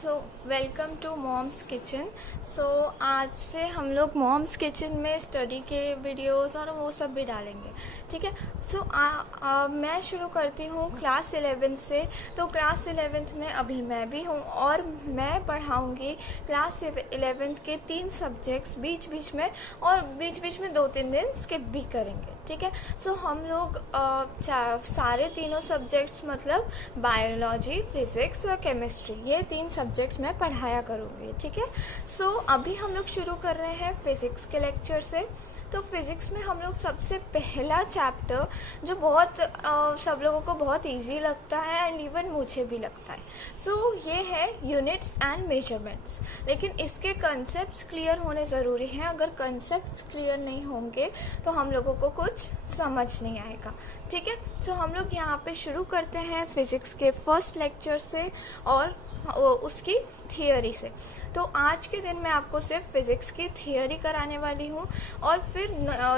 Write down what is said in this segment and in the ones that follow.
So welcome to mom's kitchen. So आज से हम लोग मॉम्स किचन में स्टडी के वीडियोस और वो सब भी डालेंगे, ठीक है। सो मैं शुरू करती हूँ क्लास 11 से। तो क्लास 11th में अभी मैं भी हूँ और मैं पढ़ाऊँगी क्लास 11th के 3 सब्जेक्ट्स बीच बीच में, और बीच बीच में 2-3 दिन स्किप भी करेंगे, ठीक है। सो हम लोग सारे तीनों सब्जेक्ट्स मतलब बायोलॉजी, फिज़िक्स और केमिस्ट्री, ये 3 सब्जेक्ट्स मैं पढ़ाया करूँगी, ठीक है। सो अभी हम लोग शुरू कर रहे हैं फिज़िक्स के लेक्चर से। तो फिज़िक्स में हम लोग सबसे पहला चैप्टर जो बहुत सब लोगों को बहुत इजी लगता है एंड इवन मुझे भी लगता है, सो ये है यूनिट्स एंड मेजरमेंट्स। लेकिन इसके कंसेप्ट्स क्लियर होने ज़रूरी हैं। अगर कंसेप्ट्स क्लियर नहीं होंगे तो हम लोगों को कुछ समझ नहीं आएगा, ठीक है। सो हम लोग यहाँ पे शुरू करते हैं फिज़िक्स के फर्स्ट लेक्चर से और उसकी थियोरी से। तो आज के दिन मैं आपको सिर्फ फिज़िक्स की थियोरी कराने वाली हूँ और फिर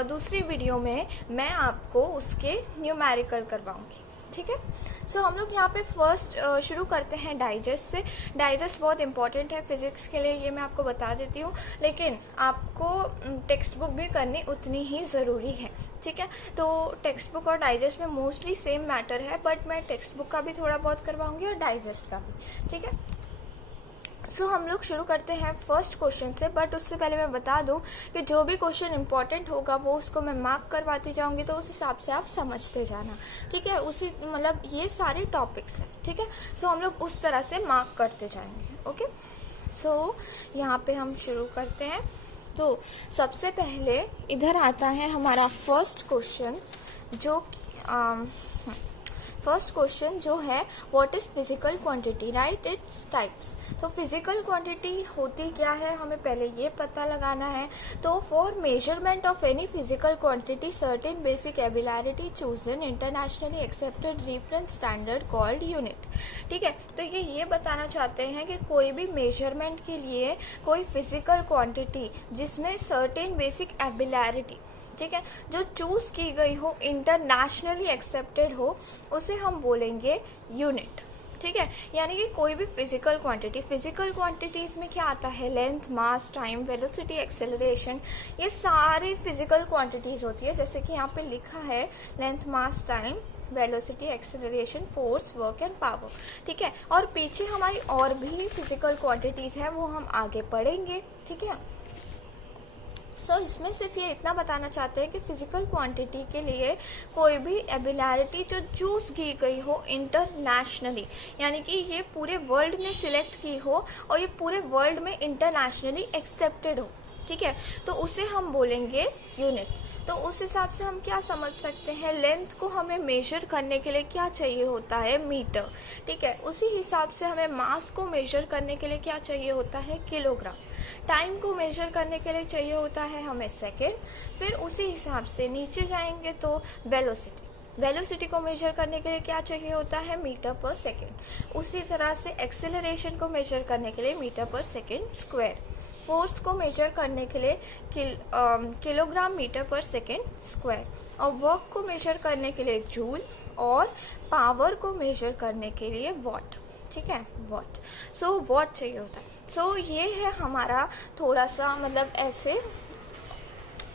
दूसरी वीडियो में मैं आपको उसके न्यूमेरिकल करवाऊँगी, ठीक है। सो हम लोग यहाँ पे फर्स्ट शुरू करते हैं डाइजेस्ट से। डाइजेस्ट बहुत इंपॉर्टेंट है फिज़िक्स के लिए, ये मैं आपको बता देती हूँ, लेकिन आपको टेक्स्ट बुक भी करनी उतनी ही ज़रूरी है, ठीक है। तो टेक्स्ट बुक और डाइजेस्ट में मोस्टली सेम मैटर है, बट मैं टेक्स्ट बुक का भी थोड़ा बहुत करवाऊँगी और डाइजेस्ट का भी, ठीक है। सो हम लोग शुरू करते हैं फर्स्ट क्वेश्चन से, बट उससे पहले मैं बता दूं कि जो भी क्वेश्चन इंपॉर्टेंट होगा वो उसको मैं मार्क करवाती जाऊंगी, तो उस हिसाब से आप समझते जाना, ठीक है। उसी मतलब ये सारे टॉपिक्स हैं, ठीक है। सो हम लोग उस तरह से मार्क करते जाएंगे, ओके। सो यहाँ पे हम शुरू करते हैं। तो सबसे पहले इधर आता है हमारा फर्स्ट क्वेश्चन, जो है what is physical quantity, right its types. तो फिजिकल क्वांटिटी होती क्या है हमें पहले ये पता लगाना है। तो for measurement of any physical quantity certain basic ability chosen internationally accepted reference standard called unit, ठीक है। तो ये बताना चाहते हैं कि कोई भी मेजरमेंट के लिए कोई फिजिकल क्वांटिटी जिसमें सर्टेन बेसिक एबिलिटी, ठीक है, जो चूज की गई हो, इंटरनेशनली एक्सेप्टेड हो, उसे हम बोलेंगे यूनिट, ठीक है। यानी कि कोई भी फिजिकल क्वांटिटीज में क्या आता है, लेंथ, मास, टाइम, वेलोसिटी, एक्सेलरेशन, ये सारी फिजिकल क्वांटिटीज होती है। जैसे कि यहाँ पे लिखा है length, mass, time, velocity, acceleration, force, work and power, ठीक है। और पीछे हमारी और भी फिजिकल क्वांटिटीज हैं, वो हम आगे पढ़ेंगे, ठीक है। सो इसमें सिर्फ ये इतना बताना चाहते हैं कि फिजिकल क्वांटिटी के लिए कोई भी एबिलिटी जो चूज की गई हो इंटरनेशनली, यानी कि ये पूरे वर्ल्ड ने सिलेक्ट की हो और ये पूरे वर्ल्ड में इंटरनेशनली एक्सेप्टेड हो, ठीक है, तो उसे हम बोलेंगे यूनिट। तो उस हिसाब से हम क्या समझ सकते हैं, लेंथ को हमें मेजर करने के लिए क्या चाहिए होता है, मीटर, ठीक है। उसी हिसाब से हमें मास को मेजर करने के लिए क्या चाहिए होता है, किलोग्राम। टाइम को मेजर करने के लिए चाहिए होता है हमें सेकेंड। फिर उसी हिसाब से नीचे जाएंगे तो वेलोसिटी को मेजर करने के लिए क्या चाहिए होता है, मीटर पर सेकेंड। उसी तरह से एक्सेलरेशन को मेजर करने के लिए मीटर पर सेकेंड स्क्वायर। फोर्स को मेजर करने के लिए किलोग्राम मीटर पर सेकेंड स्क्वायर। और वर्क को मेजर करने के लिए जूल, और पावर को मेजर करने के लिए वॉट, ठीक है, वॉट। सो वॉट चाहिए होता है। सो ये है हमारा थोड़ा सा मतलब ऐसे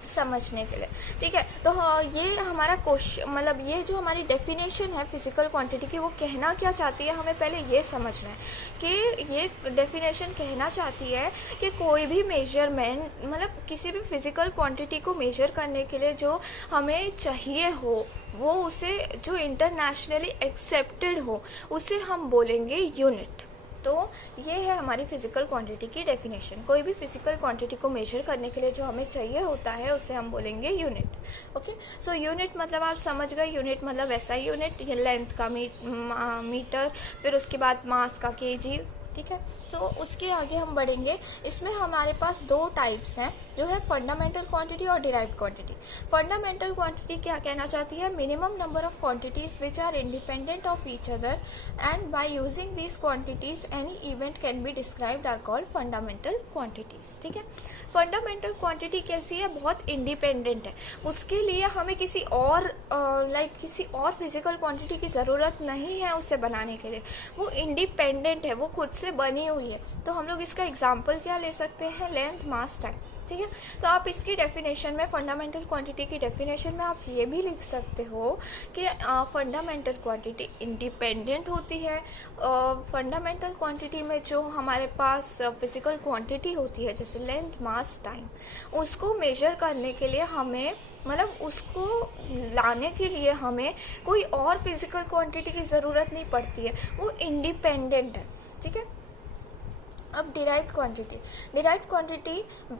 समझने के लिए, ठीक है। तो ये हमारा क्वेश्चन मतलब ये जो हमारी डेफिनेशन है फिजिकल क्वांटिटी की, वो कहना क्या चाहती है, हमें पहले ये समझना है कि ये डेफिनेशन कहना चाहती है कि कोई भी मेजरमेंट मतलब किसी भी फिजिकल क्वांटिटी को मेजर करने के लिए जो हमें चाहिए हो, वो उसे जो इंटरनेशनली एक्सेप्टेड हो, उसे हम बोलेंगे यूनिट। तो ये है हमारी फिजिकल क्वांटिटी की डेफिनेशन। कोई भी फिजिकल क्वांटिटी को मेजर करने के लिए जो हमें चाहिए होता है उसे हम बोलेंगे यूनिट, ओके। सो यूनिट मतलब आप समझ गए, यूनिट मतलब ऐसा यूनिट, लेंथ का मीटर, फिर उसके बाद मास का केजी, ठीक है। तो उसके आगे हम बढ़ेंगे। इसमें हमारे पास 2 टाइप्स हैं, जो है फंडामेंटल क्वांटिटी और डिराइव्ड क्वांटिटी। फंडामेंटल क्वांटिटी क्या कहना चाहती है, minimum number of quantities which are independent of each other and by using these quantities any event can be described are called fundamental quantities, ठीक है। फंडामेंटल क्वांटिटी कैसी है, बहुत इंडिपेंडेंट है, उसके लिए हमें किसी और किसी और फिजिकल क्वांटिटी की ज़रूरत नहीं है उसे बनाने के लिए। वो इंडिपेंडेंट है, वो खुद से बनी हुई है, तो हम लोग इसका एग्जाम्पल क्या ले सकते हैं, लेंथ, मास, टाइम। ठीक है, तो आप इसकी डेफिनेशन में, फंडामेंटल क्वांटिटी की डेफिनेशन में आप ये भी लिख सकते हो कि फंडामेंटल क्वांटिटी इंडिपेंडेंट होती है। फंडामेंटल क्वांटिटी में जो हमारे पास फिजिकल क्वांटिटी होती है, जैसे लेंथ, मास, टाइम, उसको मेजर करने के लिए हमें, मतलब उसको लाने के लिए हमें कोई और फिजिकल क्वांटिटी की ज़रूरत नहीं पड़ती है, वो इंडिपेंडेंट है। ठीक है, अब derived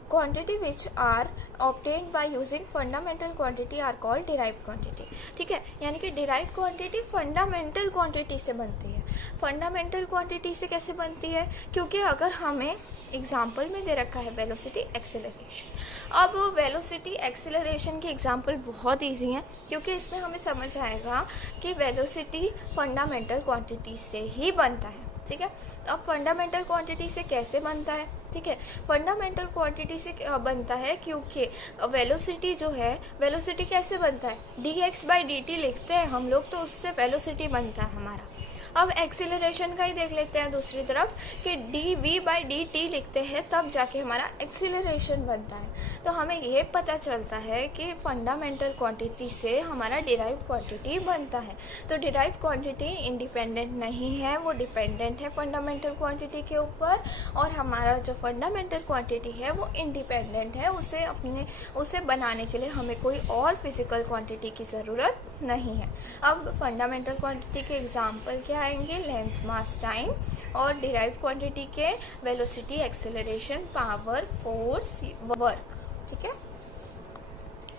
quantity which are obtained by using fundamental quantity are called derived quantity. ठीक है, यानी कि डिराइव्ड क्वांटिटी फंडामेंटल क्वांटिटी से बनती है। फंडामेंटल क्वांटिटी से कैसे बनती है, क्योंकि अगर हमें एग्जाम्पल में दे रखा है वेलोसिटी एक्सेलरेशन, अब वेलोसिटी एक्सेलरेशन की एग्जाम्पल बहुत इजी है, क्योंकि इसमें हमें समझ आएगा कि वेलोसिटी फंडामेंटल क्वांटिटी से ही बनता है। ठीक है, अब फंडामेंटल क्वांटिटी से कैसे बनता है, ठीक है, फंडामेंटल क्वांटिटी से बनता है क्योंकि वेलोसिटी जो है, वेलोसिटी कैसे बनता है, dx/dt लिखते हैं हम लोग, तो उससे वेलोसिटी बनता है हमारा। अब एक्सीलरेशन का ही देख लेते हैं दूसरी तरफ कि dv/dt लिखते हैं, तब जाके हमारा एक्सीलरेशन बनता है। तो हमें ये पता चलता है कि फंडामेंटल क्वांटिटी से हमारा डिराइव्ड क्वांटिटी बनता है। तो डिराइव्ड क्वांटिटी इंडिपेंडेंट नहीं है, वो डिपेंडेंट है फंडामेंटल क्वांटिटी के ऊपर, और हमारा जो फंडामेंटल क्वांटिटी है वो इंडिपेंडेंट है। उसे बनाने के लिए हमें कोई और फिजिकल क्वांटिटी की ज़रूरत नहीं है। अब फंडामेंटल क्वांटिटी के एग्जाम्पल क्या आएंगे, लेंथ, मास, टाइम, और डिराइव्ड क्वांटिटी के velocity, acceleration, power, force, work. ठीक है,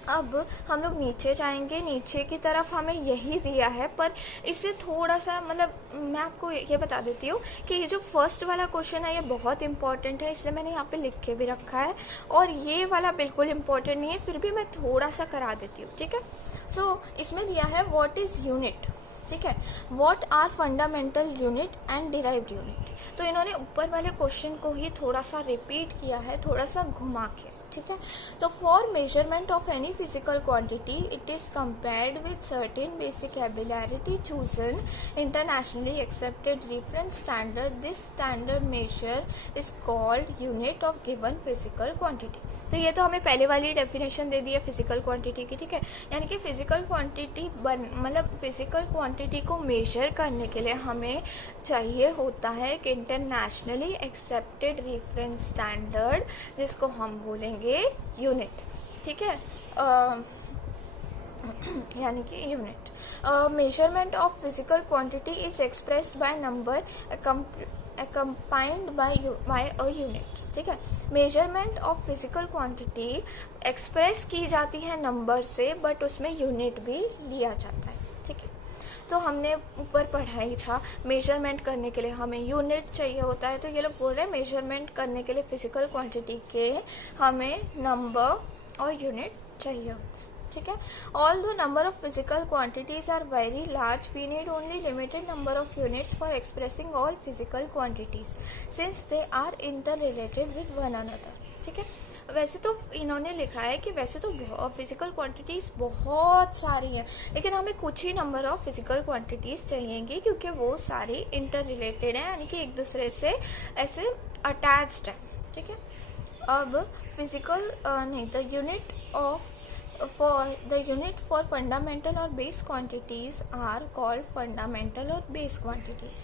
अब हम लोग नीचे जाएंगे, नीचे की तरफ हमें यही दिया है, पर इससे थोड़ा सा, मतलब मैं आपको ये बता देती हूँ कि ये जो फर्स्ट वाला क्वेश्चन है ये बहुत इंपॉर्टेंट है, इसलिए मैंने यहाँ पे लिख के भी रखा है, और ये वाला बिल्कुल इम्पोर्टेंट नहीं है, फिर भी मैं थोड़ा सा करा देती हूँ। ठीक है, सो इसमें दिया है व्हाट इज यूनिट। ठीक है, what are fundamental unit and derived unit. तो इन्होंने ऊपर वाले क्वेश्चन को ही थोड़ा सा रिपीट किया है, थोड़ा सा घुमा के। ठीक है, तो for measurement of any physical quantity it is compared with certain basic ability chosen internationally accepted reference standard. This standard major is called unit of given physical quantity. तो ये तो हमें पहले वाली डेफिनेशन दे दी है फिजिकल क्वांटिटी की। ठीक है, यानी कि फिजिकल क्वांटिटी मतलब फिजिकल क्वांटिटी को मेजर करने के लिए हमें चाहिए होता है कि इंटरनेशनली एक्सेप्टेड रेफरेंस स्टैंडर्ड, जिसको हम बोलेंगे यूनिट। ठीक है, यानी कि unit. Measurement of physical quantity is expressed by number accompanied by a unit। ठीक है, measurement of physical quantity express की जाती है नंबर से, बट उसमें यूनिट भी लिया जाता है। ठीक है, तो हमने ऊपर पढ़ा ही था, मेजरमेंट करने के लिए हमें यूनिट चाहिए होता है, तो ये लोग बोल रहे हैं मेजरमेंट करने के लिए फिजिकल क्वांटिटी के हमें नंबर और यूनिट चाहिए होता है। ठीक है, all the number of physical quantities are very large, we need only limited number of units for expressing all physical quantities since they are interrelated with one another. ठीक है, वैसे तो इन्होंने लिखा है कि वैसे तो फिजिकल क्वांटिटीज बहुत सारी हैं, लेकिन हमें कुछ ही नंबर ऑफ फिजिकल क्वांटिटीज चाहिएंगी, क्योंकि वो सारी इंटर रिलेटेड हैं, यानी कि एक दूसरे से ऐसे अटैच्ड है। ठीक है, अब फिजिकल नहीं, the unit of for fundamental और base quantities are called fundamental और base quantities।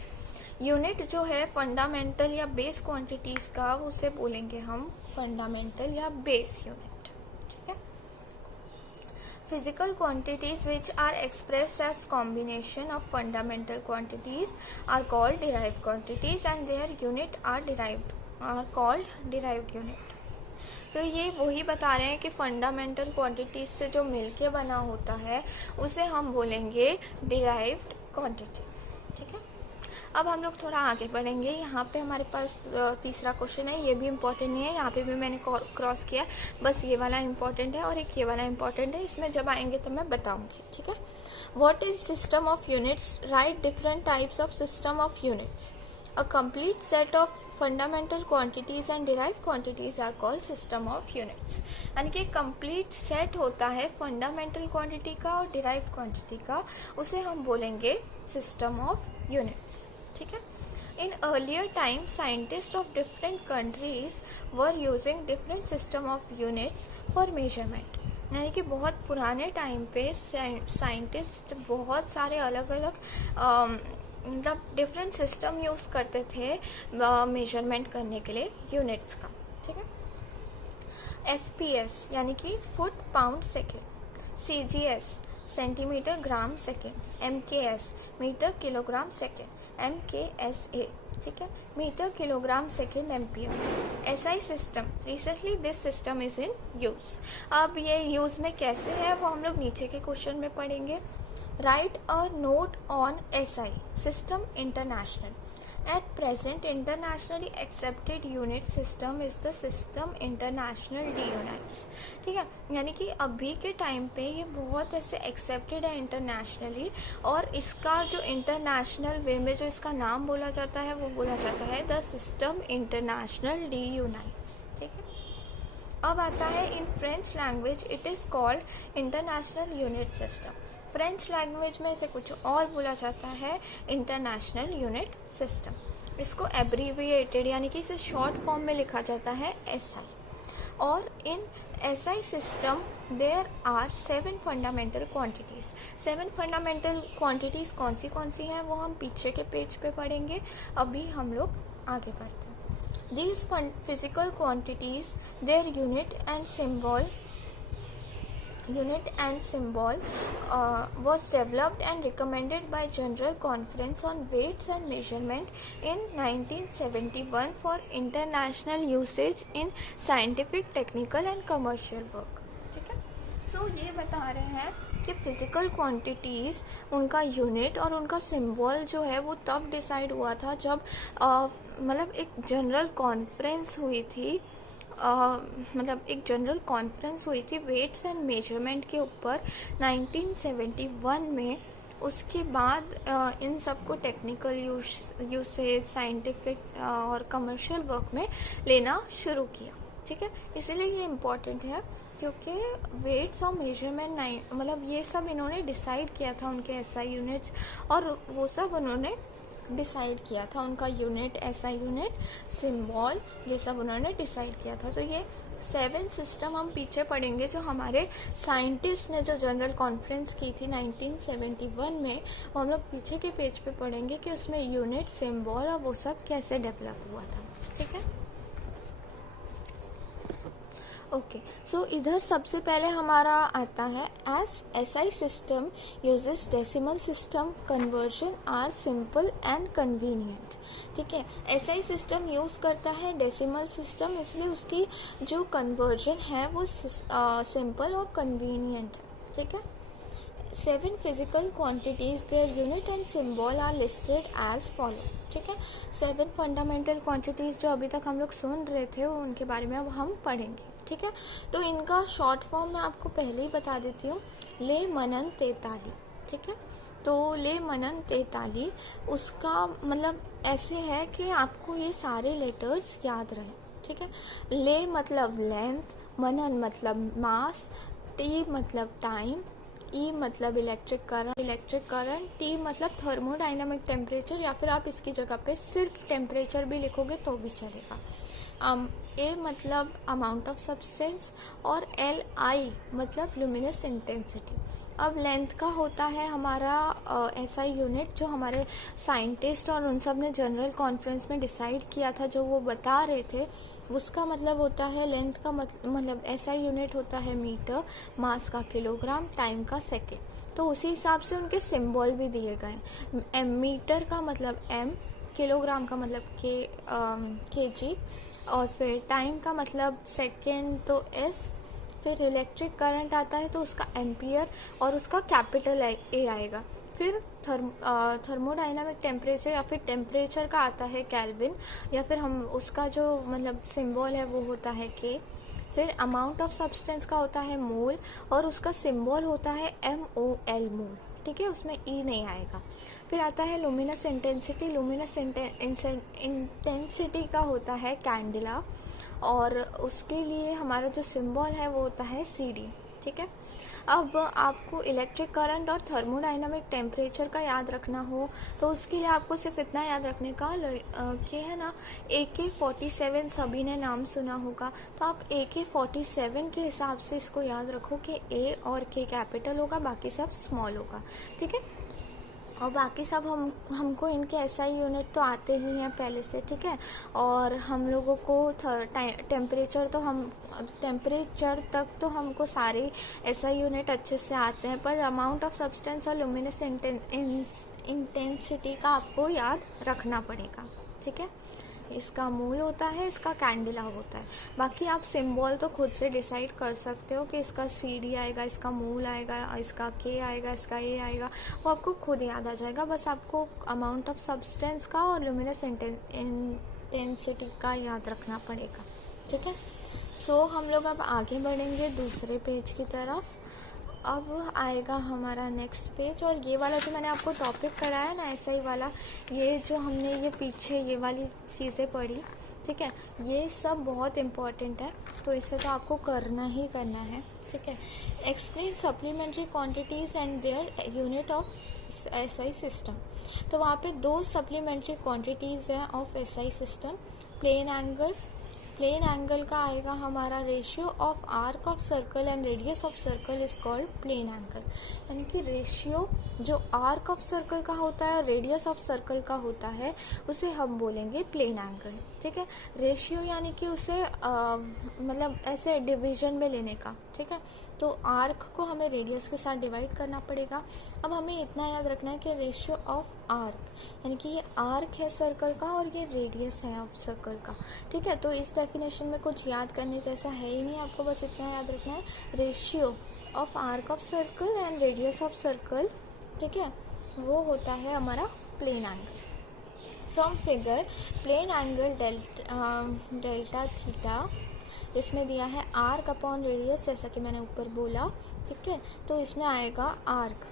यूनिट जो है फंडामेंटल या बेस क्वांटिटीज का, उसे बोलेंगे हम फंडामेंटल या बेस यूनिट। ठीक है, physical quantities which are expressed as combination of fundamental quantities are called derived quantities and their unit are called derived unit. तो ये वही बता रहे हैं कि फंडामेंटल क्वांटिटीज से जो मिलके बना होता है उसे हम बोलेंगे डिराइव्ड क्वांटिटी। ठीक है, अब हम लोग थोड़ा आगे बढ़ेंगे। यहाँ पे हमारे पास तीसरा क्वेश्चन है, ये भी इम्पोर्टेंट नहीं है, यहाँ पे भी मैंने क्रॉस किया, बस ये वाला इम्पोर्टेंट है और एक ये वाला इम्पोर्टेंट है, इसमें जब आएंगे तो मैं बताऊँगी। ठीक है, what is system of units, right different types of system of units. A complete set of fundamental quantities and derived quantities are called system of units। यानी कि कंप्लीट सेट होता है फंडामेंटल क्वांटिटी का और डिराइव्ड क्वांटिटी का, उसे हम बोलेंगे सिस्टम ऑफ यूनिट्स। ठीक है, In earlier times, scientists of different countries were using different system of units for measurement. यानी कि बहुत पुराने टाइम पे साइंटिस्ट बहुत सारे अलग अलग मतलब डिफरेंट सिस्टम यूज़ करते थे मेजरमेंट करने के लिए यूनिट्स का. ठीक है. FPS यानी कि foot pound second, CGS centimetre gram second, MKS metre kilogram second, MKSA ठीक है metre kilogram second ampere. SI system, recently this system is in use. अब ये यूज में कैसे है वो हम लोग नीचे के क्वेश्चन में पढ़ेंगे. Right a note on SI system international. At present, internationally accepted unit system is the system international D-units. ठीक है, यानी कि अभी के टाइम पे ये बहुत ऐसे एक्सेप्टेड है इंटरनेशनली, और इसका जो इंटरनेशनल वे में जो इसका नाम बोला जाता है वो बोला जाता है द सिस्टम इंटरनेशनल D-units. ठीक है. अब आता है in French language it is called international unit system. French language में इसे कुछ और बोला जाता है इंटरनेशनल यूनिट सिस्टम. इसको एब्रीविएटेड यानी कि इसे शॉर्ट फॉर्म में लिखा जाता है SI. और in SI system there are 7 fundamental quantities. 7 fundamental quantities कौन सी हैं वो हम पीछे के पेज पे पढ़ेंगे. अभी हम लोग आगे बढ़ते हैं. These physical quantities their unit and symbol was developed and recommended by General Conference on Weights and Measurement in 1971 for international usage in scientific, technical and commercial work. ठीक है. सो ये बता रहे हैं कि फिज़िकल क्वांटिटीज़, उनका यूनिट और उनका सिंबल जो है वो तब डिसाइड हुआ था जब मतलब एक जनरल कॉन्फ्रेंस हुई थी. एक जनरल कॉन्फ्रेंस हुई थी वेट्स एंड मेजरमेंट के ऊपर 1971 में. उसके बाद इन सबको टेक्निकल यूसेज, साइंटिफिक और कमर्शियल वर्क में लेना शुरू किया. ठीक है, इसीलिए ये इम्पॉर्टेंट है क्योंकि वेट्स और मेजरमेंट ये सब इन्होंने डिसाइड किया था उनके SI यूनिट्स, और वो सब उन्होंने डिसाइड किया था उनका यूनिट, SI यूनिट, सिंबल, ये सब उन्होंने डिसाइड किया था. तो ये 7 सिस्टम हम पीछे पढ़ेंगे जो हमारे साइंटिस्ट ने जो जनरल कॉन्फ्रेंस की थी 1971 में, वो हम लोग पीछे के पेज पे पढ़ेंगे कि उसमें यूनिट, सिंबल और वो सब कैसे डेवलप हुआ था. ठीक है. ओके, सो इधर सबसे पहले हमारा आता है S SI system uses decimal system, conversion are simple and convenient. ठीक है, SI सिस्टम यूज़ करता है डेसिमल सिस्टम, इसलिए उसकी जो कन्वर्जन है वो सिंपल और कन्वीनियंट. ठीक है. 7 physical quantities their unit and symbol are listed as follow. ठीक है, 7 फंडामेंटल क्वांटिटीज़ जो अभी तक हम लोग सुन रहे थे वो उनके बारे में अब हम पढ़ेंगे. ठीक है, तो इनका शॉर्ट फॉर्म मैं आपको पहले ही बता देती हूँ. ले मनन तेताली. ठीक है, तो ले मनन तेताली उसका मतलब ऐसे है कि आपको ये सारे लेटर्स याद रहे. ठीक है, ले मतलब लेंथ, मनन मतलब मास, टी मतलब टाइम, ई मतलब इलेक्ट्रिक करंट, टी मतलब थर्मोडाइनमिक टेम्परेचर, या फिर आप इसकी जगह पे सिर्फ टेम्परेचर भी लिखोगे तो भी चलेगा. ए मतलब अमाउंट ऑफ सब्सटेंस, और LI मतलब लुमिनस इंटेंसिटी. अब लेंथ का होता है हमारा SI यूनिट जो हमारे साइंटिस्ट और उन सब ने जनरल कॉन्फ्रेंस में डिसाइड किया था, जो वो बता रहे थे, उसका मतलब होता है लेंथ का मतलब SI यूनिट होता है मीटर, मास का किलोग्राम, टाइम का सेकेंड. तो उसी हिसाब से उनके सिंबल भी दिए गए. मीटर का मतलब M, किलोग्राम का मतलब kg, और फिर टाइम का मतलब सेकेंड तो S, फिर इलेक्ट्रिक करंट आता है तो उसका एम्पियर और उसका कैपिटल A आएगा. फिर थर्मोडाइनमिक टेम्परेचर या फिर टेम्परेचर का आता है केल्विन, या फिर हम उसका जो मतलब सिंबल है वो होता है K. फिर अमाउंट ऑफ सब्सटेंस का होता है मोल, और उसका सिंबल होता है MOL मोल. ठीक है, उसमें E नहीं आएगा. फिर आता है लुमिनस इंटेंसिटी. लुमिनस इंटेंसिटी का होता है कैंडिला, और उसके लिए हमारा जो सिंबल है वो होता है CD. ठीक है। अब आपको इलेक्ट्रिक करंट और थर्मोडाइनमिक टेम्परेचर का याद रखना हो तो उसके लिए आपको सिर्फ इतना याद रखने का कि है ना, AK-47 सभी ने नाम सुना होगा, तो आप AK-47 के हिसाब से इसको याद रखो कि A और K कैपिटल होगा, बाकी सब स्मॉल होगा, ठीक है। और बाकी सब हमको इनके SI यूनिट तो आते ही हैं पहले से, ठीक है। और हम लोगों को टेम्परेचर तक तो हमको सारे SI यूनिट अच्छे से आते हैं, पर अमाउंट ऑफ सब्सटेंस और लुमिनस इंटेंसिटी का आपको याद रखना पड़ेगा, ठीक है। इसका मूल होता है, इसका कैंडिला होता है। बाकी आप सिंबल तो खुद से डिसाइड कर सकते हो कि इसका CD आएगा, इसका मूल आएगा, इसका K आएगा, इसका A आएगा, वो आपको खुद याद आ जाएगा। बस आपको अमाउंट ऑफ सब्सटेंस का और लुमिनस इंटेंसिटी का याद रखना पड़ेगा, ठीक है। सो हम लोग अब आगे बढ़ेंगे दूसरे पेज की तरफ। अब आएगा हमारा नेक्स्ट पेज, और ये वाला जो मैंने आपको टॉपिक कराया ना SI वाला, ये जो हमने ये पीछे ये वाली चीज़ें पढ़ी, ठीक है, ये सब बहुत इम्पॉर्टेंट है, तो इससे तो आपको करना ही करना है, ठीक है। Explain supplementary quantities and their unit of SI system. तो वहाँ पे 2 सप्लीमेंट्री क्वांटिटीज़ हैं of SI system. Plane angle का आएगा हमारा ratio of arc of circle and radius of circle is called plane angle. यानी कि रेशियो जो आर्क ऑफ सर्कल का होता है और रेडियस ऑफ सर्कल का होता है उसे हम बोलेंगे प्लेन एंगल, ठीक है। रेशियो यानी कि उसे मतलब ऐसे डिवीजन में लेने का, ठीक है। तो आर्क को हमें रेडियस के साथ डिवाइड करना पड़ेगा। अब हमें इतना याद रखना है कि रेशियो ऑफ आर्क यानी कि ये आर्क है सर्कल का और ये रेडियस है ऑफ सर्कल का, ठीक है। तो इस डेफिनेशन में कुछ याद करने जैसा है ही नहीं, आपको बस इतना याद रखना है, ratio of arc of circle and radius of circle, ठीक है, वो होता है हमारा plane angle. From figure plane angle delta theta, इसमें दिया है आर्क अपॉन रेडियस, जैसा कि मैंने ऊपर बोला, ठीक है। तो इसमें आएगा आर्क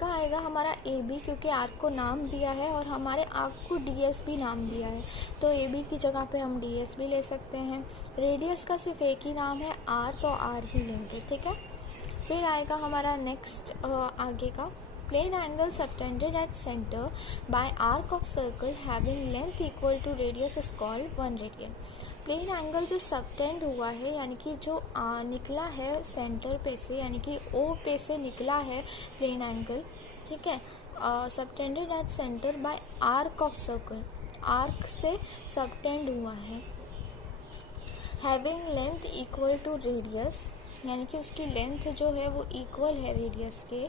का आएगा हमारा AB, क्योंकि आर्क को नाम दिया है और हमारे आर्क को DS भी नाम दिया है, तो AB की जगह पे हम DS भी ले सकते हैं। रेडियस का सिर्फ एक ही नाम है R, तो R ही लेंगे, ठीक है। फिर आएगा हमारा नेक्स्ट आगे का, plane angle subtended at centre by arc of circle having length equal to radius is called 1 radian. Plane angle जो सबटेंड हुआ है यानी कि जो निकला है सेंटर पे से, यानी कि O पे से निकला है प्लेन एंगल, ठीक है, subtended at centre by arc of circle, arc से सबटेंड हुआ है, having length equal to radius, यानी कि उसकी लेंथ जो है वो इक्वल है रेडियस के,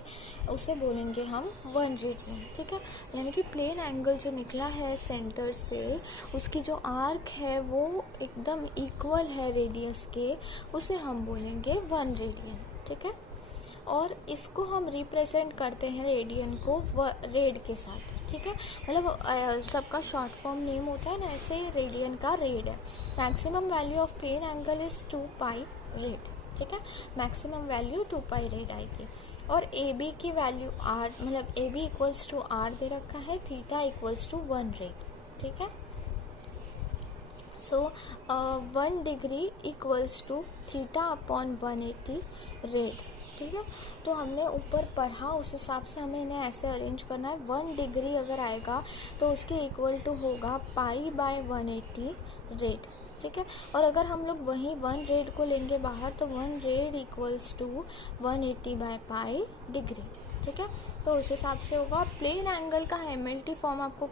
उसे बोलेंगे हम 1 रेडियन, ठीक है। यानी कि प्लेन एंगल जो निकला है सेंटर से, उसकी जो आर्क है वो एकदम इक्वल है रेडियस के, उसे हम बोलेंगे 1 रेडियन, ठीक है। और इसको हम रिप्रेजेंट करते हैं रेडियन को रेड के साथ, ठीक है, मतलब सबका शॉर्ट फॉर्म नेम होता है ना, ऐसे ही रेडियन का रेड है। Maximum value of plane angle is 2 pi rad, ठीक है, मैक्सिमम वैल्यू 2 पाई रेड आएगी। और AB की वैल्यू R, मतलब AB इक्वल्स टू R दे रखा है, थीटा इक्वल्स टू 1 रेड, ठीक है। So 1 degree equals to theta upon 180 rad, ठीक है। तो हमने ऊपर पढ़ा उस हिसाब से हमें इन्हें ऐसे अरेंज करना है। 1 डिग्री अगर आएगा तो उसके इक्वल टू होगा पाई बाय 180 रेड, ठीक है। और अगर हम लोग वहीं 1 रेड को लेंगे बाहर तो 1 rad equals to 180 by pi degree, ठीक है। तो उस हिसाब से होगा। प्लेन एंगल का हैमिल्टन फॉर्म आपको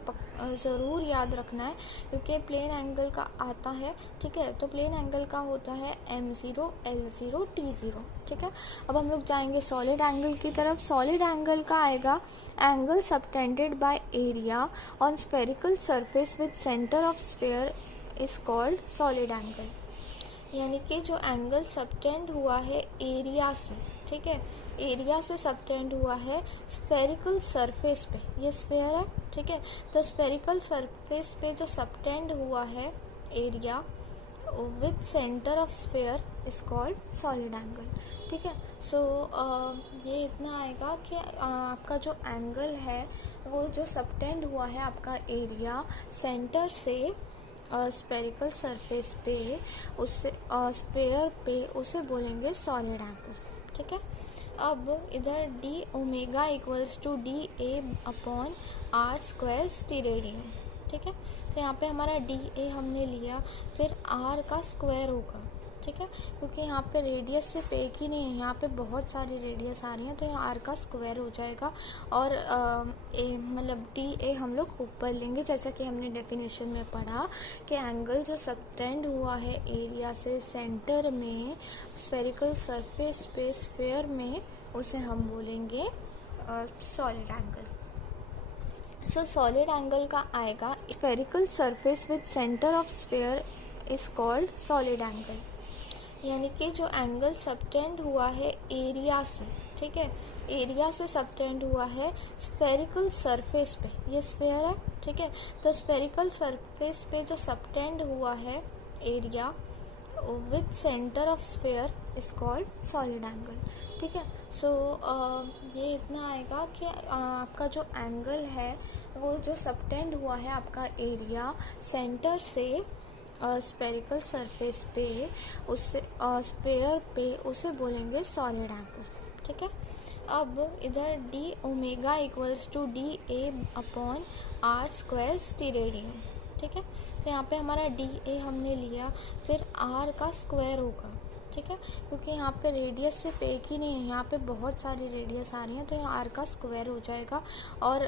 ज़रूर याद रखना है, क्योंकि प्लेन एंगल का आता है, ठीक है। तो प्लेन एंगल का होता है M0 L0 T0, ठीक है। अब हम लोग जाएंगे सॉलिड एंगल की तरफ। सॉलिड एंगल का आएगा angle subtended by area on spherical surface with centre of sphere is called solid angle. यानी कि जो एंगल सबटेंड हुआ है एरिया से, ठीक है, एरिया से सबटेंड हुआ है स्फेरिकल सरफेस पे, ये स्फेयर है, ठीक है। तो स्फेरिकल सरफेस पे जो सबटेंड हुआ है area with centre of sphere is called solid angle, ठीक है। सो ये इतना आएगा कि आपका जो एंगल है वो जो सबटेंड हुआ है आपका एरिया सेंटर से स्फेरिकल सरफेस पे, उससे स्फेयर पे, उसे बोलेंगे सॉलिड एंगल, ठीक है। अब इधर D omega equals to D A upon R square steradian, ठीक है। तो यहाँ पे हमारा डी ए हमने लिया, फिर आर का स्क्वायर होगा, ठीक है, क्योंकि यहाँ पे रेडियस सिर्फ एक ही नहीं है, यहाँ पे बहुत सारी रेडियस आ रही हैं, तो यहाँ आर का स्क्वायर हो जाएगा। और ए मतलब डी ए हम लोग ऊपर लेंगे, जैसा कि हमने डेफिनेशन में पढ़ा कि एंगल जो सबटेंड हुआ है एरिया से सेंटर में स्फेरिकल सरफेस पे स्फेयर में, उसे हम बोलेंगे solid angle. So solid angle का आएगा spherical surface with centre of sphere is called solid angle, यानी कि जो एंगल सबटेंड हुआ है एरिया से, ठीक है, एरिया से सबटेंड हुआ है स्फेरिकल सरफेस पे, ये स्फेयर है, ठीक है, तो स्फेरिकल सरफेस पे जो सबटेंड हुआ है area with centre of sphere is called solid angle, ठीक है। सो ये इतना आएगा कि आपका जो एंगल है वो जो सबटेंड हुआ है आपका एरिया सेंटर से स्फेरिकल सरफेस पे, उससे स्फेयर पे, उसे बोलेंगे सॉलिड एंगल, ठीक है। अब इधर D omega equals to D A upon R square steradian, ठीक है। तो यहाँ पे हमारा डी ए हमने लिया, फिर आर का स्क्वायर होगा, ठीक है, क्योंकि यहाँ पे रेडियस सिर्फ एक ही नहीं है, यहाँ पे बहुत सारी रेडियस आ रही हैं, तो यहाँ आर का स्क्वायर हो जाएगा। और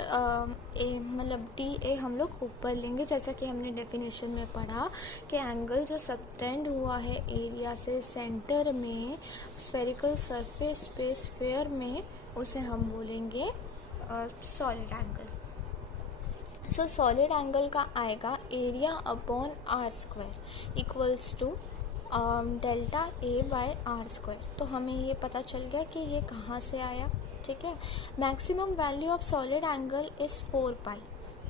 मतलब डी ए हम लोग ऊपर लेंगे, जैसा कि हमने डेफिनेशन में पढ़ा कि एंगल जो सबटेंड हुआ है एरिया से सेंटर में स्फेरिकल सरफेस पे स्फेयर में, उसे हम बोलेंगे solid angle. So solid angle का आएगा area upon R square equals to delta A by R square. तो हमें ये पता चल गया कि ये कहाँ से आया, ठीक है। Maximum value of solid angle is 4 pi.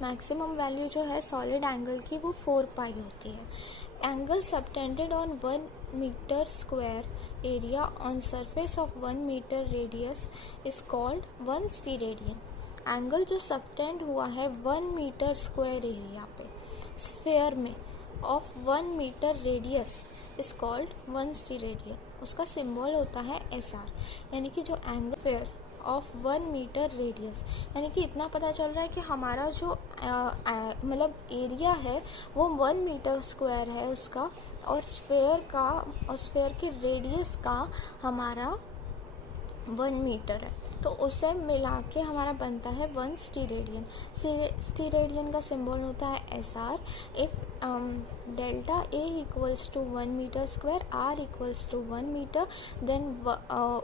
Maximum value जो है सॉलिड एंगल की वो 4 पाई होती है। Angle subtended on 1 metre square area on surface of 1 metre radius is called 1 steradian. Angle जो सबटेंड हुआ है 1 मीटर स्क्वायर एरिया पे स्फेयर में of 1 metre radius is called 1 steradian. उसका सिंबल होता है SR, यानी कि जो angle sphere of 1 metre radius, यानी कि इतना पता चल रहा है कि हमारा जो मतलब एरिया है वो 1 मीटर स्क्वायर है उसका, और स्फेयर की रेडियस का हमारा 1 मीटर है, तो उसे मिला के हमारा बनता है 1 स्टीरेडियन। स्टीरेडियन का सिंबल होता है SR। If delta A equals to 1 metre square, R equals to 1 metre, then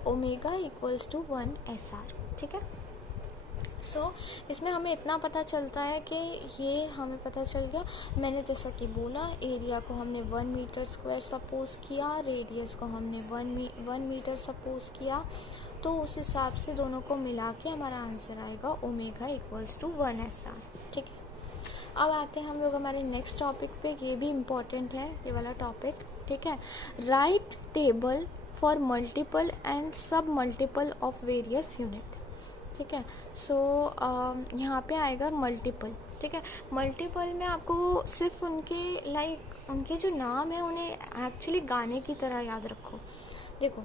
omega equals to 1 SR, ठीक है। सो इसमें हमें इतना पता चलता है कि ये हमें पता चल गया, मैंने जैसा कि बोला एरिया को हमने 1 मीटर स्क्वायर सपोज किया, रेडियस को हमने 1 मीटर सपोज किया, तो उस हिसाब से दोनों को मिला के हमारा आंसर आएगा ओमेगा इक्वल्स टू 1 SR, ठीक है। अब आते हैं हम लोग हमारे नेक्स्ट टॉपिक पे, ये भी इम्पॉर्टेंट है ये वाला टॉपिक, ठीक है। Right table for multiple and सब मल्टीपल ऑफ वेरियस यूनिट, ठीक है। सो यहाँ पे आएगा मल्टीपल, ठीक है। मल्टीपल में आपको सिर्फ उनके जो नाम है उन्हें एक्चुअली गाने की तरह याद रखो। देखो,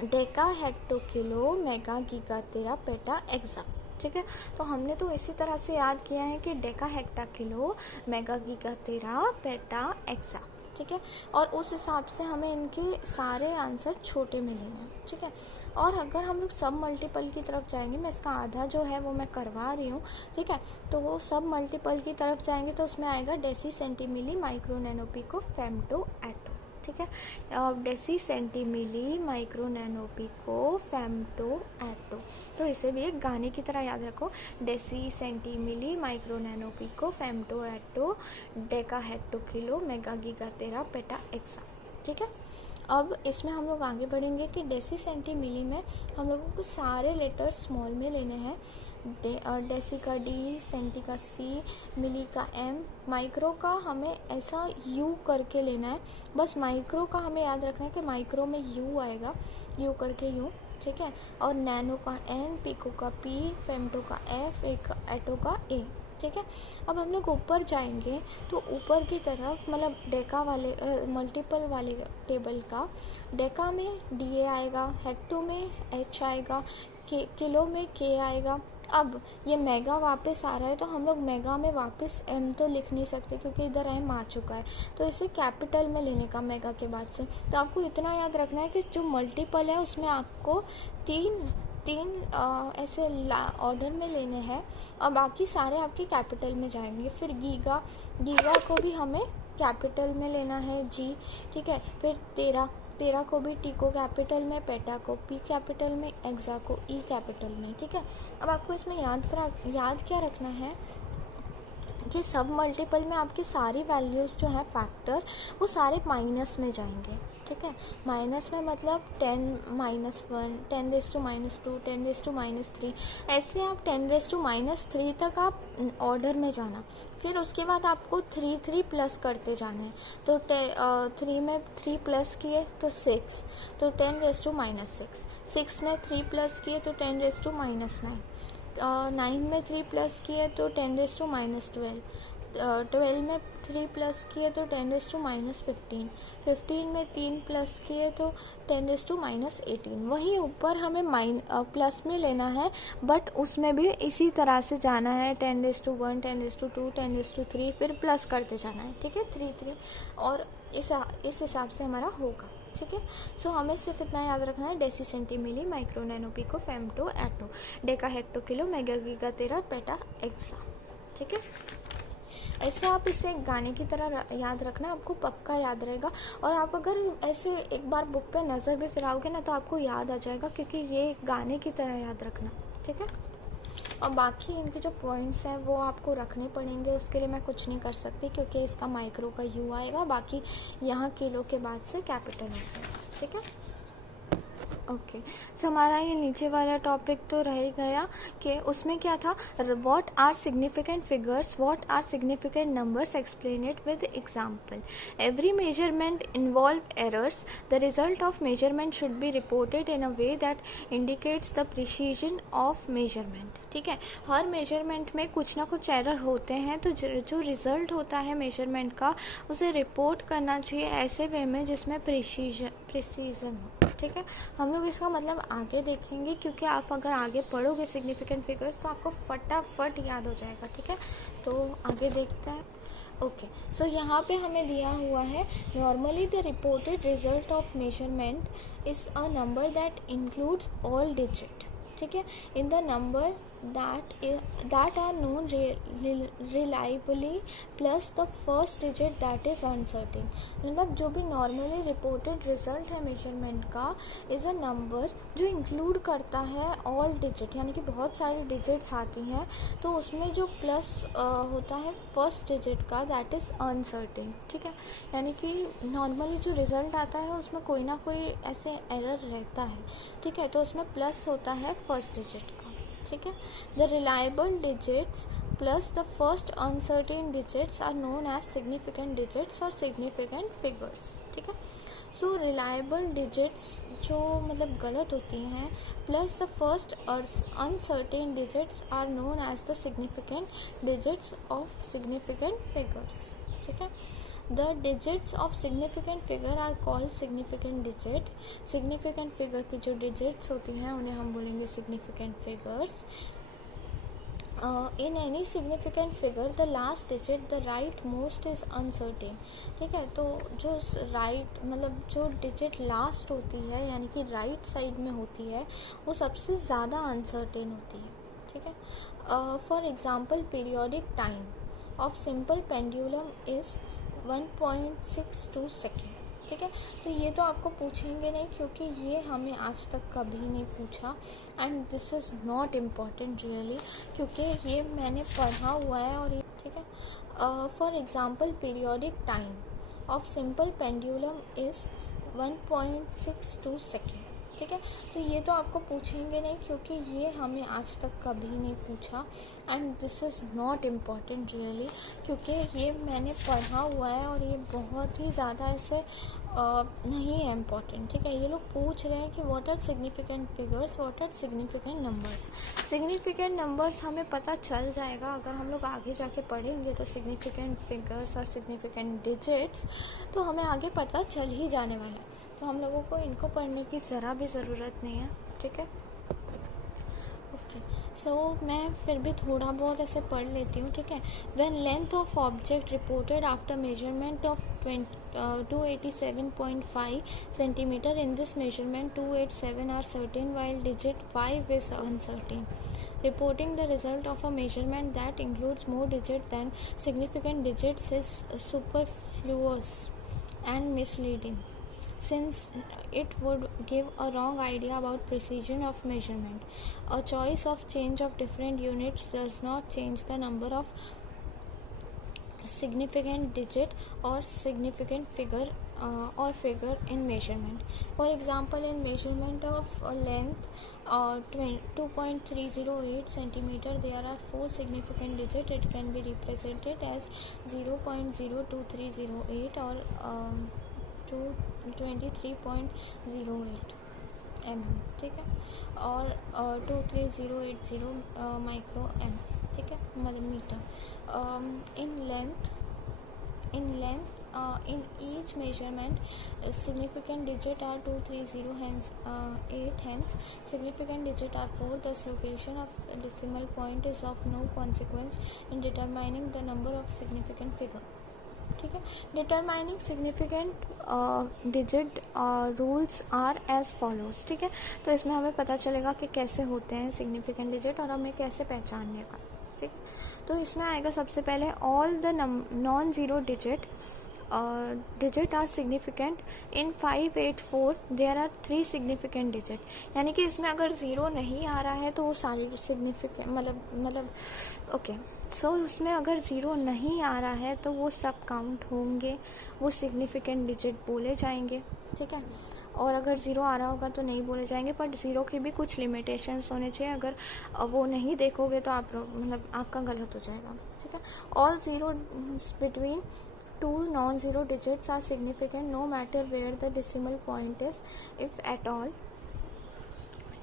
Deka hecto kilo mega giga tera peta exa, ठीक है। तो हमने तो इसी तरह से याद किया है कि Deka hecto kilo mega giga tera peta exa, ठीक है। और उस हिसाब से हमें इनके सारे आंसर छोटे में लेने हैं, ठीक है। और अगर हम लोग सब मल्टीपल की तरफ जाएंगे, मैं इसका आधा जो है वो मैं करवा रही हूँ, ठीक है। तो वो सब मल्टीपल की तरफ जाएंगे तो उसमें आएगा deci centi milli micro nano pico femto atto, ठीक है। Deci centi milli micro nano pico femto atto, तो इसे भी एक गाने की तरह याद रखो, deci centi milli micro nano pico femto atto deca hecto kilo mega giga tera peta exa, ठीक है। अब इसमें हम लोग आगे बढ़ेंगे कि डेसी सेंटीमिली में हम लोगों को सारे लेटर स्मॉल में लेने हैं। डेसी का D, सेंटी का C, मिली का M, माइक्रो का हमें ऐसा U करके लेना है, बस माइक्रो का हमें याद रखना है कि माइक्रो में U आएगा, U करके U, ठीक है। और नैनो का N, पिको का P, फेम्टो का F, एटो का A, ठीक है। अब हम लोग ऊपर जाएंगे तो ऊपर की तरफ मतलब डेका वाले मल्टीपल वाले टेबल का डेका में डी आएगा, हेक्टो में एच आएगा, किलो में के आएगा। अब ये मेगा वापस आ रहा है तो हम लोग मेगा में वापस एम तो लिख नहीं सकते क्योंकि इधर एम आ चुका है, तो इसे कैपिटल में लेने का मेगा के बाद से। तो आपको इतना याद रखना है कि जो मल्टीपल है उसमें आपको तीन ऐसे ऑर्डर में लेने हैं और बाकी सारे आपके कैपिटल में जाएंगे। फिर गीगा को भी हमें कैपिटल में लेना है जी, ठीक है। फिर तेरा को भी टी को कैपिटल में, पेटा को पी कैपिटल में, एक्सा को ई कैपिटल में, ठीक है। अब आपको इसमें याद क्या रखना है कि सब मल्टीपल में आपकी सारी वैल्यूज़ जो है फैक्टर वो सारे माइनस में जाएंगे, ठीक है। माइनस में मतलब 10 - 1, 10⁻², 10⁻³ ऐसे आप 10⁻³ तक आप ऑर्डर में जाना। फिर उसके बाद आपको 3 प्लस करते जाना है। तो 3 में 3 प्लस किए तो 6, तो 10⁻⁻6। 6 में 3 प्लस किए तो 10⁻⁻9। 9 में 3 प्लस किए तो 10⁻12। 12 में 3 प्लस किए तो 10⁻15। 15 में 3 प्लस किए तो 10⁻18। वहीं ऊपर हमें प्लस में लेना है, बट उसमें भी इसी तरह से जाना है 10⁻1, 10⁻2, 10⁻3 फिर प्लस करते जाना है, ठीक है। 3 और इस हिसाब से हमारा होगा, ठीक है। सो हमें सिर्फ इतना याद रखना है, deci centi milli, micro, nano, pico, femto, atto, deca, hecto, kilo, mega, giga, tera, peta, exa, ठीक है। ऐसे आप इसे एक गाने की तरह याद रखना, आपको पक्का याद रहेगा। और आप अगर ऐसे एक बार बुक पे नज़र भी फिराओगे ना तो आपको याद आ जाएगा, क्योंकि ये एक गाने की तरह याद रखना, ठीक है। और बाकी इनके जो पॉइंट्स हैं वो आपको रखने पड़ेंगे, उसके लिए मैं कुछ नहीं कर सकती क्योंकि इसका माइक्रो का यू आएगा, बाकी यहाँ किलो के बाद से कैपिटल होगा, ठीक है। ओके, सो हमारा ये नीचे वाला टॉपिक तो रह ही गया कि उसमें क्या था, what are significant figures, what are significant numbers, explain it with example. Every measurement involve errors, the result of measurement should be reported in a way that indicates the precision of measurement, ठीक है। हर measurement में कुछ ना कुछ error होते हैं, तो जो रिजल्ट होता है मेजरमेंट का उसे रिपोर्ट करना चाहिए ऐसे वे में जिसमें प्रिसीजन हो, ठीक है। हम लोग इसका मतलब आगे देखेंगे, क्योंकि आप अगर आगे पढ़ोगे सिग्निफिकेंट फिगर्स तो आपको फटाफट याद हो जाएगा, ठीक है। तो आगे देखते हैं। ओके, सो यहाँ पे हमें दिया हुआ है, normally the reported result of measurement is a number that includes all digit, ठीक है, in the number that are known reliably plus the first digit that is uncertain। मतलब जो भी नॉर्मली रिपोर्टेड रिजल्ट है मेजरमेंट का is a number जो include करता है ऑल डिजिट, यानी कि बहुत सारी डिजिट्स आती हैं, तो उसमें जो प्लस होता है फर्स्ट डिजिट का दैट इज़ अनसर्टेन, ठीक है। यानी कि नॉर्मली जो रिज़ल्ट आता है उसमें कोई ना कोई ऐसे एरर रहता है, ठीक है, तो उसमें प्लस होता है फर्स्ट डिजिट का, ठीक है। The reliable digits plus the first uncertain digits are known as significant digits और सिग्निफिकेंट फिगर्स, ठीक है। सो रिलायबल डिजिट्स जो मतलब गलत होती हैं plus the first uncertain digits are known as the significant digits of significant figures, ठीक है। The digits of significant figure are called significant digit। significant figure की जो digits होती हैं उन्हें हम बोलेंगे significant figures। In any significant figure the last digit the right most is uncertain, ठीक है। तो जो right मतलब जो digit last होती है यानी कि right side में होती है वो सबसे ज़्यादा uncertain होती है, ठीक है। For example periodic time of simple pendulum is 1.62 second, ठीक है। तो ये तो आपको पूछेंगे नहीं क्योंकि ये हमें आज तक कभी नहीं पूछा, and this is not important really, क्योंकि ये मैंने पढ़ा हुआ है और ये, ठीक है। For example periodic time of simple pendulum is 1.62 second, ठीक है। तो ये तो आपको पूछेंगे नहीं क्योंकि ये हमें आज तक कभी नहीं पूछा, and this is not important really, क्योंकि ये मैंने पढ़ा हुआ है और ये बहुत ही ज़्यादा ऐसे नहीं है इम्पॉर्टेंट। ठीक है, ये लोग पूछ रहे हैं कि what are significant figures, what are significant numbers. Significant numbers हमें पता चल जाएगा अगर हम लोग आगे जाके पढ़ेंगे, तो सिग्निफिकेंट फिगर्स और सिग्निफिकेंट डिजिट्स तो हमें आगे पता चल ही जाने वाला है, तो हम लोगों को इनको पढ़ने की ज़रा भी ज़रूरत नहीं है। ठीक है, ओके। सो मैं फिर भी थोड़ा बहुत ऐसे पढ़ लेती हूँ। ठीक है, when length of object reported after measurement of 287.5 centimetre, in this measurement 287 are certain while digit 5 is uncertain. Reporting the result of a measurement that includes more digits than significant digits is superfluous and misleading, since it would give a wrong idea about precision of measurement. A choice of change of different units does not change the number of significant digit or significant figure or figure in measurement. For example, in measurement of length 2.308 centimeter, there are 4 significant digits. It can be represented as 0.02308 or 23.08 mm. ठीक है, और 23080 micro M. ठीक है, मतलब metre. in length in each measurement significant digit are 230 hence 8, hence significant digit are 4. Thus location of decimal point is of no consequence in determining the number of significant figure. ठीक है, determining significant digit rules are as follows. ठीक है, तो इसमें हमें पता चलेगा कि कैसे होते हैं सिग्निफिकेंट डिजिट और हमें कैसे पहचानने का। ठीक है, तो इसमें आएगा सबसे पहले all the non zero digit are significant in 584 there are 3 significant digit. यानी कि इसमें अगर ज़ीरो नहीं आ रहा है तो वो सारे सिग्निफिकेंट मतलब ओके। सो उसमें अगर ज़ीरो नहीं आ रहा है तो वो सब काउंट होंगे, वो सिग्निफिकेंट डिजिट बोले जाएंगे। ठीक है, और अगर ज़ीरो आ रहा होगा तो नहीं बोले जाएंगे, बट ज़ीरो की भी कुछ लिमिटेशंस होने चाहिए। अगर वो नहीं देखोगे तो आप मतलब आपका गलत हो जाएगा। ठीक है, all zero between 2 non-zero digits are significant no matter where the decimal point is, if at all.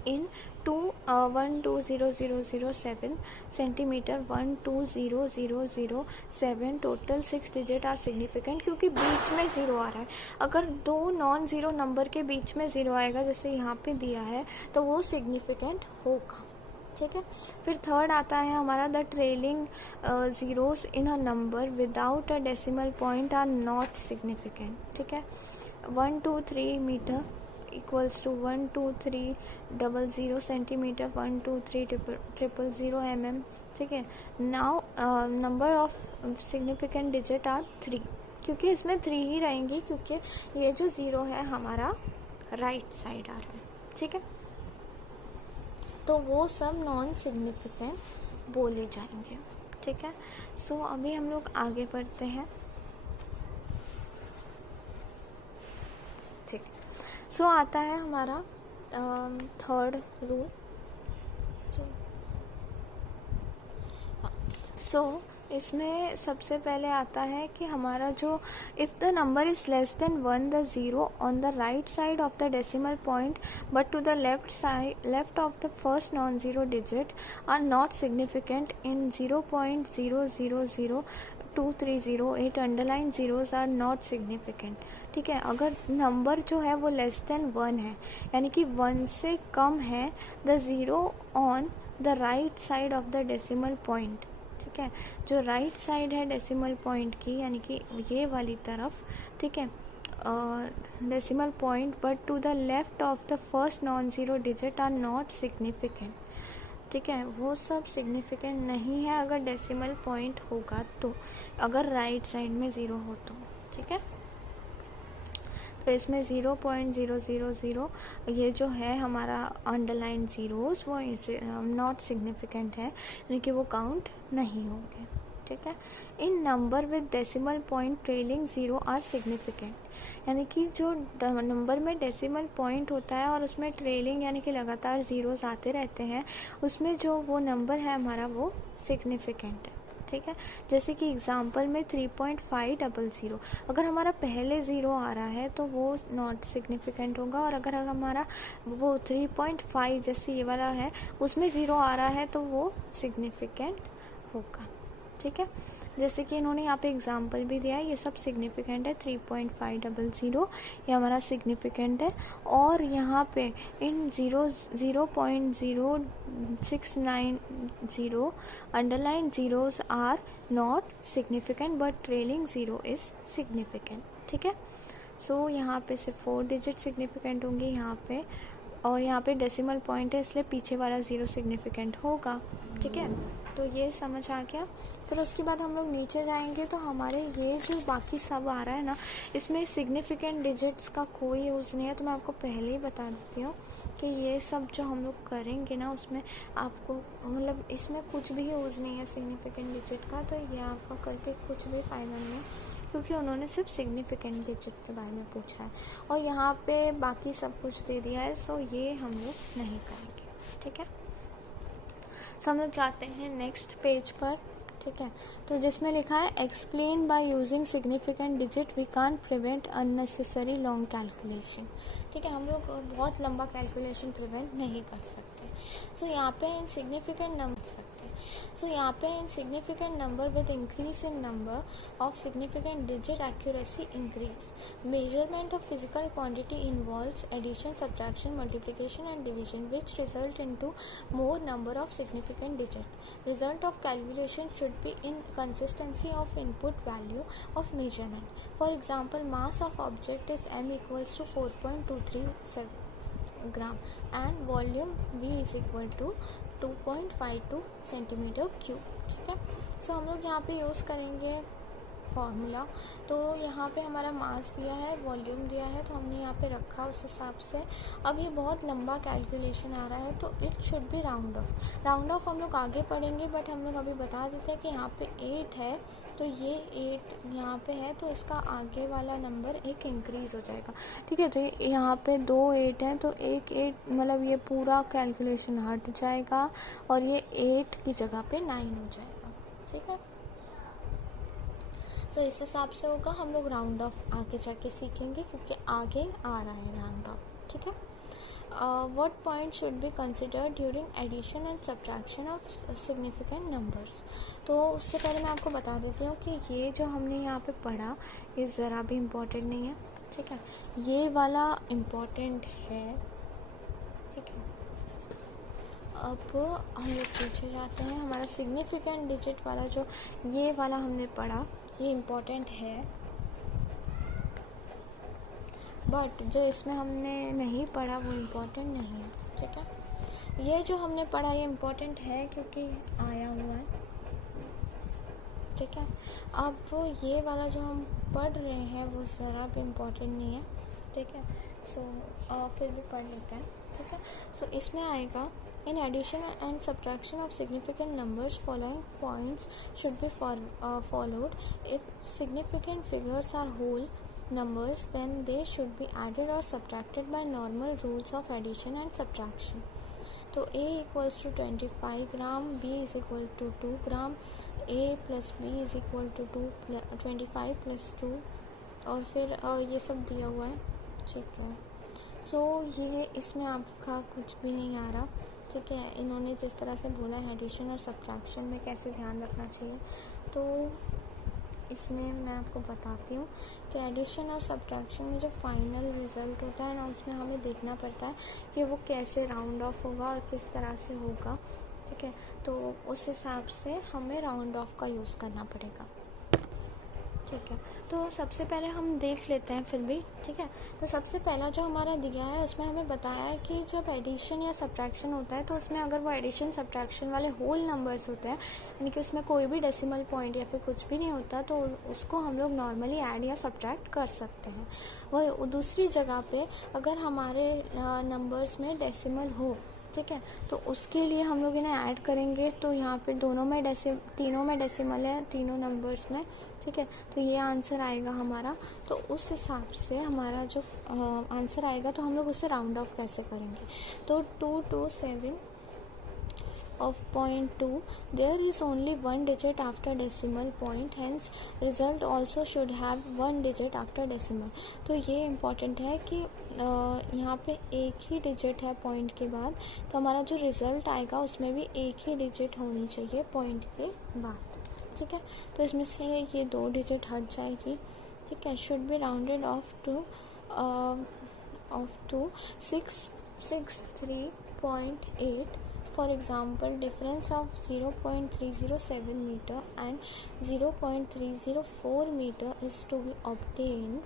In 1200007 centimeter 1200007 total 6 digit are significant, क्योंकि बीच में ज़ीरो आ रहा है। अगर दो नॉन ज़ीरो नंबर के बीच में ज़ीरो आएगा जैसे यहाँ पे दिया है तो वो सिग्निफिकेंट होगा। ठीक है, फिर थर्ड आता है हमारा the trailing zeros in a number without a decimal point are not significant. ठीक है, 123 metre equals to 12300 centimetre 12300 mm। ठीक है, now number of significant digit are 3, क्योंकि इसमें 3 ही रहेंगी क्योंकि ये जो ज़ीरो है हमारा राइट साइड आ रहा है। ठीक है, तो वो सब नॉन सिग्निफिकेंट बोले जाएंगे। ठीक है, सो अभी हम लोग आगे बढ़ते हैं। ठीक, सो आता है हमारा थर्ड रूल। सो इसमें सबसे पहले आता है कि हमारा जो if the number is less than 1 the zero on the right side of the decimal point but to the left of the first non zero digit are not significant in 0.000230 underline zeros are not significant. ठीक है, अगर number जो है वो less than 1 है यानी कि 1 से कम है, the zero on the right side of the decimal point. ठीक है, जो राइट साइड है डेसिमल पॉइंट की यानी कि ये वाली तरफ। ठीक है, decimal point but to the left of the first non zero digit are not significant. ठीक है, वो सब सिग्निफिकेंट नहीं है अगर डेसिमल पॉइंट होगा तो, अगर राइट साइड में ज़ीरो हो तो। ठीक है, तो इसमें 0.000 ये जो है हमारा अंडरलाइन ज़ीरोज़ वो नॉट सिग्निफिकेंट है, यानी कि वो काउंट नहीं होंगे। ठीक है। In number with decimal point trailing 0 are significant, यानी कि जो नंबर में डेसिमल पॉइंट होता है और उसमें ट्रेलिंग यानी कि लगातार ज़ीरोज़ आते रहते हैं, उसमें जो वो नंबर है हमारा वो सिग्निफिकेंट है, ठीक है। जैसे कि एग्जांपल में 3.500, अगर हमारा पहले ज़ीरो आ रहा है तो वो नॉट सिग्निफिकेंट होगा, और अगर हमारा वो 3.5 जैसे ये वाला है उसमें ज़ीरो आ रहा है तो वो सिग्निफिकेंट होगा, ठीक है। जैसे कि इन्होंने यहाँ पे एग्जांपल भी दिया है, ये सब सिग्निफिकेंट है। 3.500 ये हमारा सिग्निफिकेंट है, और यहाँ पे in 0.0690 underline zeros are not significant but trailing zero is significant, ठीक है। सो यहाँ पे सिर्फ 4 डिजिट सिग्निफिकेंट होंगे यहाँ पे, और यहाँ पे डेसिमल पॉइंट है इसलिए पीछे वाला ज़ीरो सिग्निफिकेंट होगा, ठीक है। तो ये समझ आ गया। फिर उसके बाद हम लोग नीचे जाएंगे तो हमारे ये जो बाकी सब आ रहा है ना, इसमें सिग्निफिकेंट डिजिट्स का कोई यूज़ नहीं है। तो मैं आपको पहले ही बता देती हूँ कि ये सब जो हम लोग करेंगे ना उसमें आपको मतलब इसमें कुछ भी यूज़ नहीं है सिग्निफिकेंट डिजिट का, तो ये आपका करके कुछ भी फ़ायदा नहीं है, क्योंकि उन्होंने सिर्फ सिग्निफिकेंट डिजिट के बारे में पूछा है और यहाँ पे बाकी सब कुछ दे दिया है। सो ये हम लोग नहीं करेंगे, ठीक है। सो हम लोग जाते हैं नेक्स्ट पेज पर, ठीक है। तो जिसमें लिखा है explain by using significant digit we can't prevent unnecessary long calculation, ठीक है। हम लोग बहुत लंबा कैलकुलेशन प्रिवेंट नहीं कर सकते। सो यहाँ पे insignificant number with increase in number of significant digit accuracy increase. Measurement of physical quantity involves addition, subtraction, multiplication and division which result into more number of significant digit. Result of calculation should be in consistency of input value of measurement. For example, mass of object is m equals to 4.237 gram and volume v is equal to 2.52 centimeter cube, ठीक है। सो हम लोग यहाँ पे use करेंगे formula. तो यहाँ पे हमारा मास दिया है, वॉल्यूम दिया है, तो हमने यहाँ पे रखा उस हिसाब से। अब ये बहुत लंबा कैलकुलेशन आ रहा है तो it should be round of हम लोग आगे पढ़ेंगे, बट हम लोग अभी बता देते हैं कि यहाँ पे 8 है तो ये 8 यहाँ पे है तो इसका आगे वाला नंबर एक इंक्रीज़ हो जाएगा, ठीक है। तो यहाँ पे 2 8 हैं तो एक 8 मतलब ये पूरा कैलकुलेशन हट जाएगा और ये 8 की जगह पे 9 हो जाएगा, ठीक है। तो इस हिसाब से होगा। हम लोग राउंड ऑफ आगे जाके सीखेंगे क्योंकि आगे आ रहा है राउंड ऑफ, ठीक है। What point should be considered during addition and subtraction of significant numbers. तो उससे पहले मैं आपको बता देती हूँ कि ये जो हमने यहाँ पे पढ़ा ये ज़रा भी इम्पोर्टेंट नहीं है, ठीक है। ये वाला इम्पोर्टेंट है, ठीक है। अब हम लोग पीछे जाते हैं। हमारा सिग्निफिकेंट डिजिट वाला जो ये वाला हमने पढ़ा ये इम्पोर्टेंट है, बट जो इसमें हमने नहीं पढ़ा वो इम्पोर्टेंट नहीं है, ठीक है। ये जो हमने पढ़ा ये इम्पोर्टेंट है क्योंकि आया हुआ है, ठीक है। अब ये वाला जो हम पढ़ रहे हैं वो ज़रा भी इम्पोर्टेंट नहीं है, ठीक है। सो फिर भी पढ़ लेते हैं, ठीक है। सो इसमें आएगा in addition and subtraction of significant numbers following points should be followed. If significant figures are whole numbers then they should be added or subtracted by normal rules of addition and subtraction. तो a equals to 25 gram, b is equal to 2 gram, a plus b is equal to 25 plus 2 और फिर ये सब दिया हुआ है, ठीक है। सो ये इसमें आपका कुछ भी नहीं आ रहा, ठीक है। इन्होंने जिस तरह से बोला है एडिशन और सब्ट्रैक्शन में कैसे ध्यान रखना चाहिए, तो इसमें मैं आपको बताती हूँ कि एडिशन और सब्ट्रैक्शन में जो फाइनल रिज़ल्ट होता है ना उसमें हमें देखना पड़ता है कि वो कैसे राउंड ऑफ होगा और किस तरह से होगा, ठीक है। तो उस हिसाब से हमें राउंड ऑफ का यूज़ करना पड़ेगा, ठीक है। तो सबसे पहले हम देख लेते हैं फिर भी, ठीक है। तो सबसे पहला जो हमारा दिया है उसमें हमें बताया है कि जब एडिशन या सब्ट्रैक्शन होता है तो उसमें अगर वो एडिशन सब्ट्रैक्शन वाले होल नंबर्स होते हैं यानी कि उसमें कोई भी डेसिमल पॉइंट या फिर कुछ भी नहीं होता तो उसको हम लोग नॉर्मली ऐड या सब्ट्रैक्ट कर सकते हैं। वही दूसरी जगह पे अगर हमारे नंबर्स में डेसिमल हो ठीक है। तो उसके लिए हम लोग इन्हें ऐड करेंगे, तो यहाँ पे तीनों में डेसिमल है, तीनों नंबर्स में, ठीक है। तो ये आंसर आएगा हमारा। तो उस हिसाब से हमारा जो आंसर आएगा, तो हम लोग उसे राउंड ऑफ कैसे करेंगे। तो 227 of 0.2, there is only one digit after decimal point, hence result also should have one digit after decimal। तो ये इम्पॉर्टेंट है कि यहाँ पे एक ही डिजिट है पॉइंट के बाद, तो हमारा जो रिज़ल्ट आएगा उसमें भी एक ही डिजिट होनी चाहिए पॉइंट के बाद, ठीक है। तो इसमें से ये 2 डिजिट हट जाएगी, ठीक है। Should be rounded off to 663.8। For example, difference of 0.307 meter and 0.304 meter is to be obtained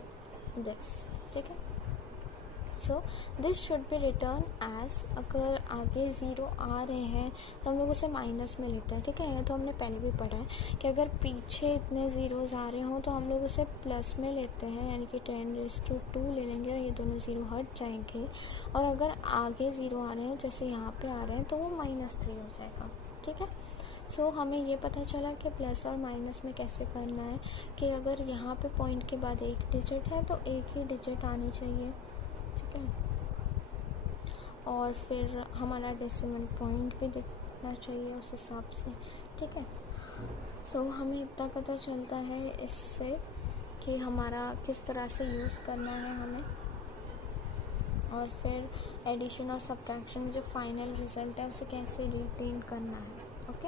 this, ठीक है। So this should be return as, अगर आगे ज़ीरो आ रहे हैं तो हम लोग उसे माइनस में लेते हैं, ठीक है। ये तो हमने पहले भी पढ़ा है कि अगर पीछे इतने ज़ीरोज़ आ रहे हों तो हम लोग उसे प्लस में लेते हैं, यानी कि 10⁻² ले लेंगे और ये दोनों ज़ीरो हट जाएंगे। और अगर आगे ज़ीरो आ रहे हैं जैसे यहाँ पे आ रहे हैं तो वो -3 हो जाएगा, ठीक है। सो हमें ये पता चला कि प्लस और माइनस में कैसे करना है, कि अगर यहाँ पे पॉइंट के बाद एक डिजिट है तो एक ही डिजिट आनी चाहिए, ठीक है। और फिर हमारा डेसिमल पॉइंट भी दिखना चाहिए उस हिसाब से, ठीक है। सो हमें इतना पता चलता है इससे कि हमारा किस तरह से यूज़ करना है हमें, और फिर एडिशन और सब्ट्रैक्शन जो फाइनल रिज़ल्ट है उसे कैसे रिटेन करना है, ओके।